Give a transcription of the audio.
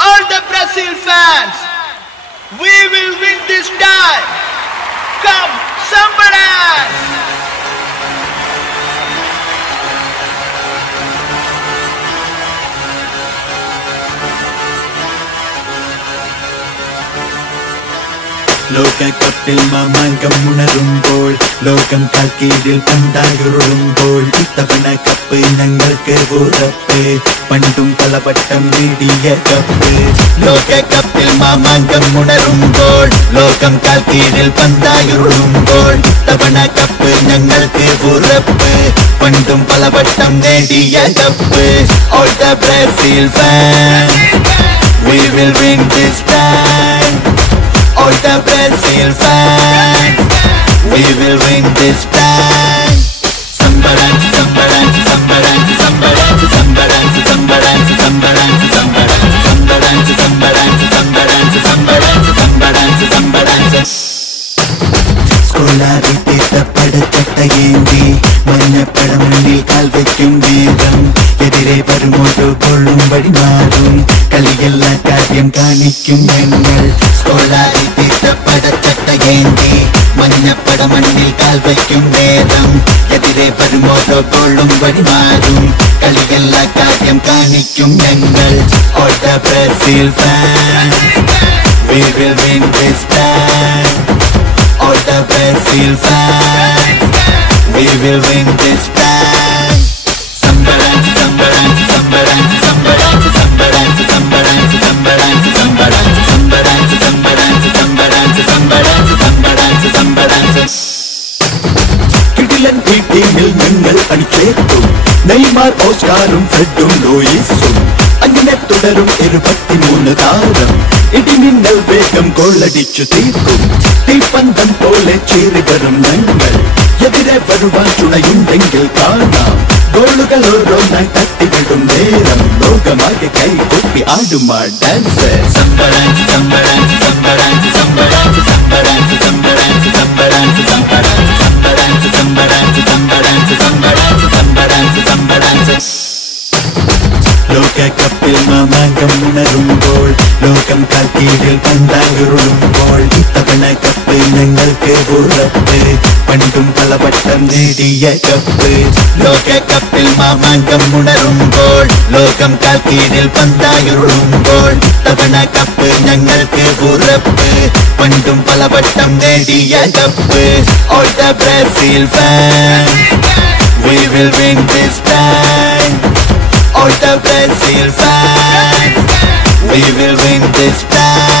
All the Brazil fans, we will win this time. Come, somebody! ലോകകപ്പിൽ മാമാങ്കം ഉണരുമ്പോൾ ലോകം കാൽക്കീഴിൽ പന്തായുരുളുമ്പോൾ ഇത്തവണ കപ്പ് ഞങ്ങൾക്ക് ഉറപ്പ് പണ്ടും പലവട്ടം നേടിയ കപ്പ് ലോകകപ്പിൽ മാമാങ്കം ഉണരുമ്പോൾ ലോകം കാൽക്കീഴിൽ പന്തായുരുളുമ്പോൾ ഇത്തവണ കപ്പ് ഞങ്ങൾക്ക് ഉറപ്പ് പണ്ടും പലവട്ടം നേടിയ cup All the Brazil fans, we will win this time. All the Brazil fans, we will win this time. Sambaranci, sambaranci, sambaranci, sambaranci, sambaranci, sambaranci, sambaranci, sambaranci, sambaranci, sambaranci, sambaranci, sambaranci, sambaranci, sambaranci. Scolari പടച്ചട്ടയേന്തി മഞ്ഞപ്പടമണ്ണിൽ കാൽ വയ്ക്കും വീരം എതിരെ വരുമോട്ടോ കൊള്ളും വഴി മാറും കളിയെല്ലാ കാര്യം കാണിക്കും ഞങ്ങൾ സ്കോളാരി പടച്ചട്ടയേന്തി മഞ്ഞപ്പടമണ്ണിൽ കാൽ വയ്ക്കും നേരം എതിരെ വരുമോട്ടോ കൊള്ളും വഴി മാറും കളിയെല്ലാ കാര്യം കാണിക്കും ഞങ്ങൾ All the Brazil fans, we will win this time. All the Brazil fans, we will win this time. Sambaranci, sambaranci, sambaranci, sambaranci, sambaranci, sambaranci, sambaranci, sambaranci, sambaranci, sambaranci, sambaranci, sambaranci, sambaranci, sambaranci. കിടിലൻ ഈ ടീമിൽ ഞങ്ങൾ അണിചേർക്കും Neymar ഓസ്കാറും ഫ്രെഡും ലൂയിസും അങ്ങനെ തുടരും 23 താരം ഇടിമിന്നൽ വേഗം ഗോളടിച്ചു തീർക്കും തീപ്പന്തം പോലെ ചീറി വരും ഞങ്ങൾ എതിരെ വരുവാൻ ചുണയുണ്ടെങ്കിൽ കാണാം ഗോളുകൾ ഓരോന്നായി തട്ടിവിടും നേരം ലോകമാകെ കൈകൊട്ടി ആടുമാ ഡാൻസ് സംബരാഞ്ചി സംബരാഞ്ചി സംബരാഞ്ചി സംബരാഞ്ചി സംബരാഞ്ചി സംബരാഞ്ചി സംബരാഞ്ചി സംബരാഞ്ചി സംബരാഞ്ചി സംബരാഞ്ചി സംബരാഞ്ചി സംബരാഞ്ചി സംബരാഞ്ചി സംബരാഞ്ചി ലോകകപ്പിൽ മാമാങ്കം ഉണരുമ്പോൾ ലോകം കാൽക്കീഴിൽ പന്തായുരുളുമ്പോൾ ഇത്തവണ കപ്പ് ഞങ്ങൾക്ക് ഉറപ്പ് പണ്ടും പലവട്ടം നേടിയ കപ്പ് ലോകകപ്പിൽ മാമാങ്കം ഉണരുമ്പോൾ ലോകം കാൽക്കീഴിൽ പന്തായുരുളുമ്പോൾ ഇത്തവണ കപ്പ് ഞങ്ങൾക്ക് ഉറപ്പ് പണ്ടും പലവട്ടം നേടിയ cup All the Brazil fans, we will win this time. All the Brazil fans, we will win this time.